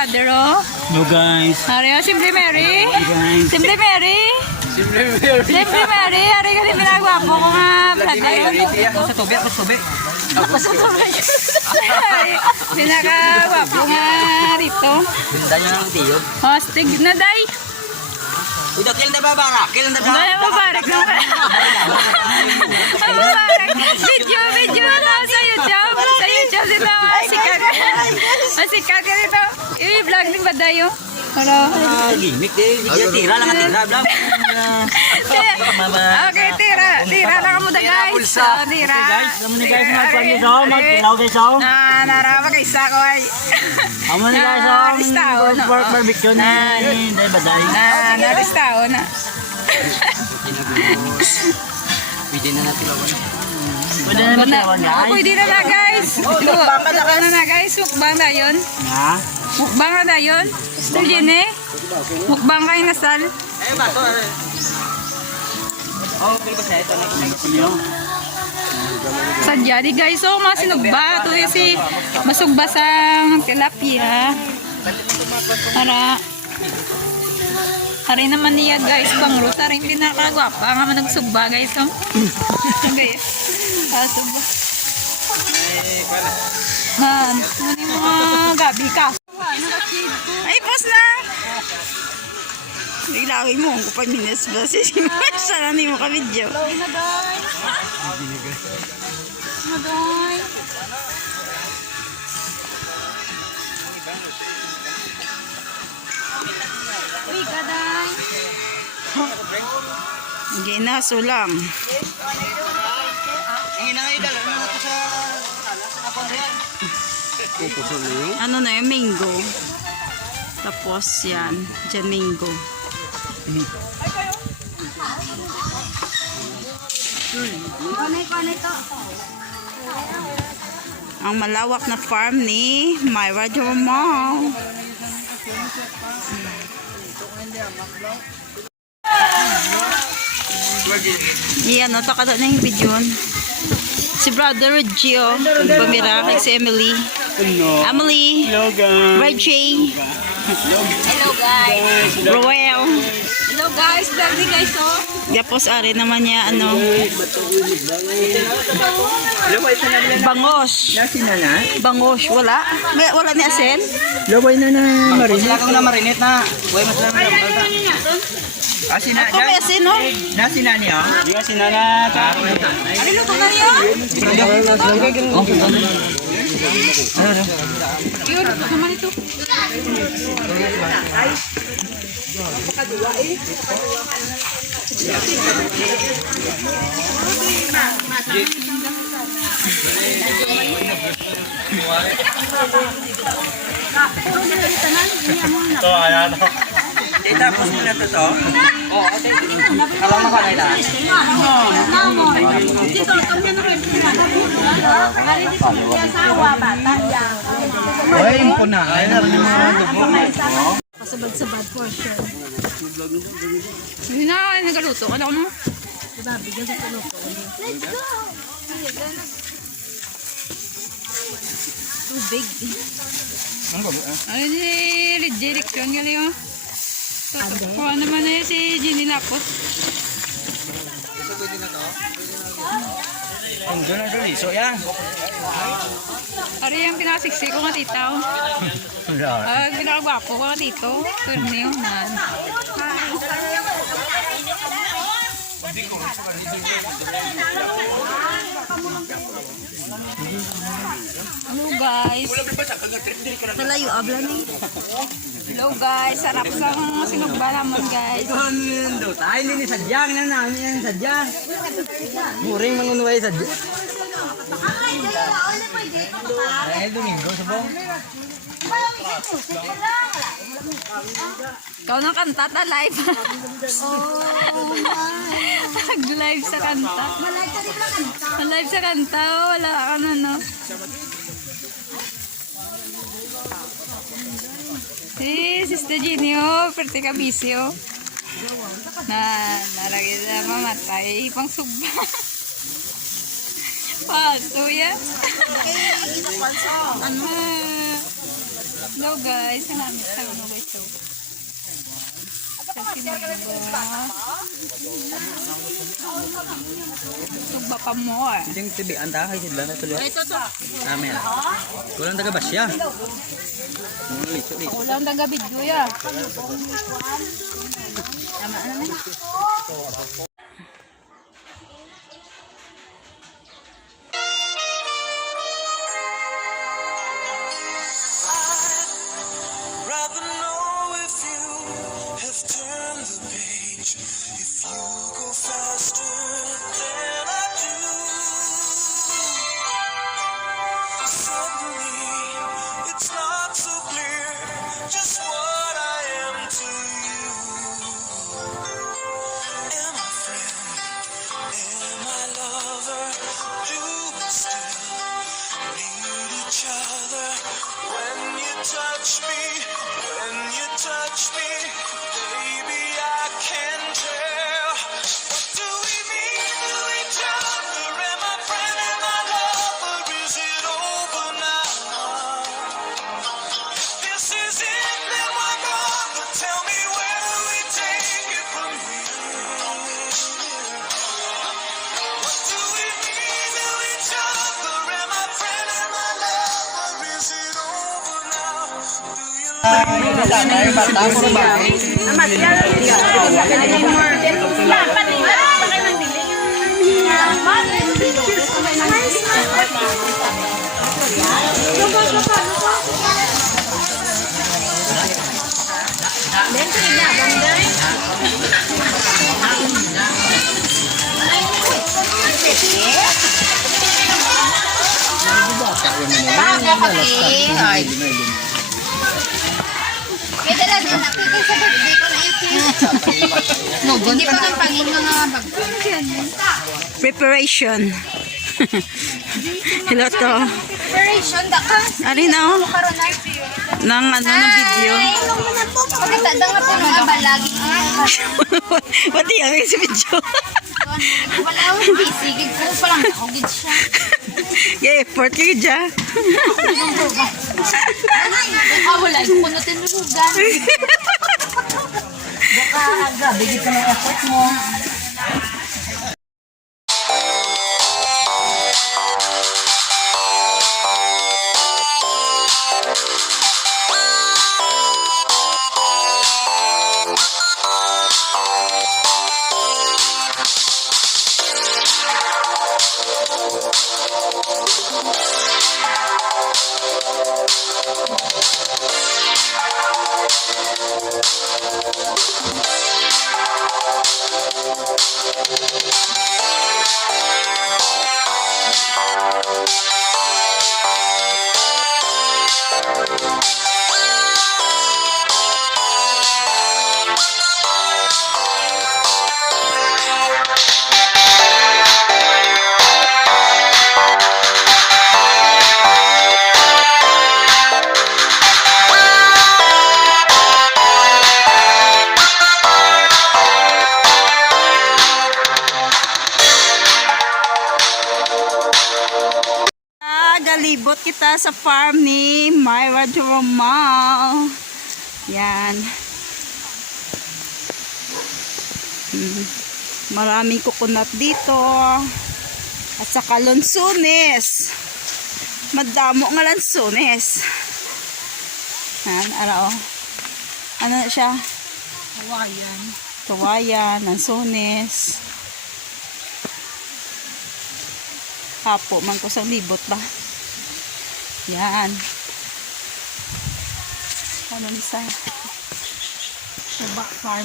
brother, oh. No guys. Ari, oh, Simple Mary. Guys. Simple Mary. Simple Mary. Ari, kasi pinagwapo ko nga, brother. Sa tubig, ako sa tubig. Ako sa tubig. Pinagwapo nga rito. Ganda niya ng tiyog. Hostig na, day. Ito, kailan na babara? Kailan na Ay, mabarak na. Ay, mabarak. Video na sa YouTube. Sa YouTube dito. Sikat ka dito. I-vlog din ba tayo? Pero... gimmick din. Tira lang ang tira. Okay, tira. Tira lang mo da, guys. So, tira. Alam mo ni guys, magpapag niyo sa magkilaw guys sa Narama kay isa ko ay. Amo ni guys sa pork barbecue ni Day Baday. Naristao na. Pwede na natin lawan. Pwede na guys. Pwede na guys. Mukbang na guys. Mukbang na yun. Mukbang na yun. Gusto yun eh. Mukbang kayo na sal. Eh, bato. Oh, pwede ba siya? Ito na kumayo. Sadya di guys. So, mga sinugba. Ito yung si masugba sa tilapia. Para... Hari naman niya guys, pang ruta rin pinakagwapa nga man nagsugba guys. So. Guys. Sugba. Man, ano yung mga gabi ka? Ay, pos na! Ilawin mo kung 5 minutes ba? Sana hindi mo ka-video. Hello na guys! Madoy! Uy, kaday! Ginaso lang. Ano na yung mango. Tapos yan. Diyan mango. Ang malawak na farm ni Myra Jomal. Yan, natakada na yung video. Si Brother Gio, pamira kay si Emily. Emily. Hello guys. Reggie. Hello guys. Roel. Hello guys. Vlog din guys oh. Tapos ari naman niya ano. Bangos. Bangos. Wala? Wala ni asin? Laway na na marinate. Sila kang na marinate na. Huwag mas lang na balta. Asin na. Ako may asin no? Nasin na niya. Di asin na na. Ano luto na niya? Yun, naman ito. Ito, ayan. Tapos mo na ito. Oo, alam mo ka na ilan? Ay, po na. Ay, narin yung mga dugo. Pasabad-sabad for sure. Hindi na kayo nagaluto. Ano ko mo? Diba, bigyan sa tulopo. Let's go! Too big. Ay, si Direction galing oh. Kuha naman na si Ginny Lapot. Ang doon ang dali. So, yan. Ari yung pinakasiksi ko nga titaw. Pinakagwapo ko nga tito. Turniyo man. Hello guys. Nalayo, abla na eh. Hello guys. Sarap sa mga sinugba naman guys. Ay, hindi ni sadyang na namin yan sadyang. Muring mangunway sadyang. Ay, Domingo, sabong. Ikaw nang kanta ta live. Nag-live sa kanta. Live sa kanta. Wala ka na no. Sister Ginio, perte ka bisyo. Naragay na mamatay. Pang sugba. Paso yan. Hello guys, salamat sa ano guys. So, kasi magba pa mo eh. Yung tibi, anda kayo sila na tuloy. Ito to. Amen. Kulang taga ba siya? Ako lang taga video ya. Tama na. Rather know if you have turned the page, if you go faster than I do. Suddenly, it's not so clear just what I am to you. Am I friend? Am I lover? Do we still need each other? When you touch me, baby, I can tell. What do we mean to each other? Am I friend? Am I lover? Is it over now? If this is it, then why bother? Tell me, where do we take it from here? What do we mean to each other? Am I friend? Am I lover? Is it over now? Do you Kaya lang din nakikita sa birthday ko na ito. Hindi pa ng pangin mga bag. Preparation. Hello to. Preparation, daka. Ari na oh. Nang ano ng video. Pagkatanda nga po mga balagi. Pati ang sa video. Wala akong busy. Gid ko pa lang ako. Gid siya. Yeah, effort kayo dyan. Wala. Kukunutin mo lugan. Baka grabe. Gid ka ng effort mo. Galibot kita sa farm ni Myra Joromal. Yan. Maraming coconut dito. At saka lansones. Madamo nga lansones. Yan, araw. Ano na siya? Kawayan. Kawayan, lansones. Hapo, man ko sa libot ba? Yan. Ano nisa? Subak farm.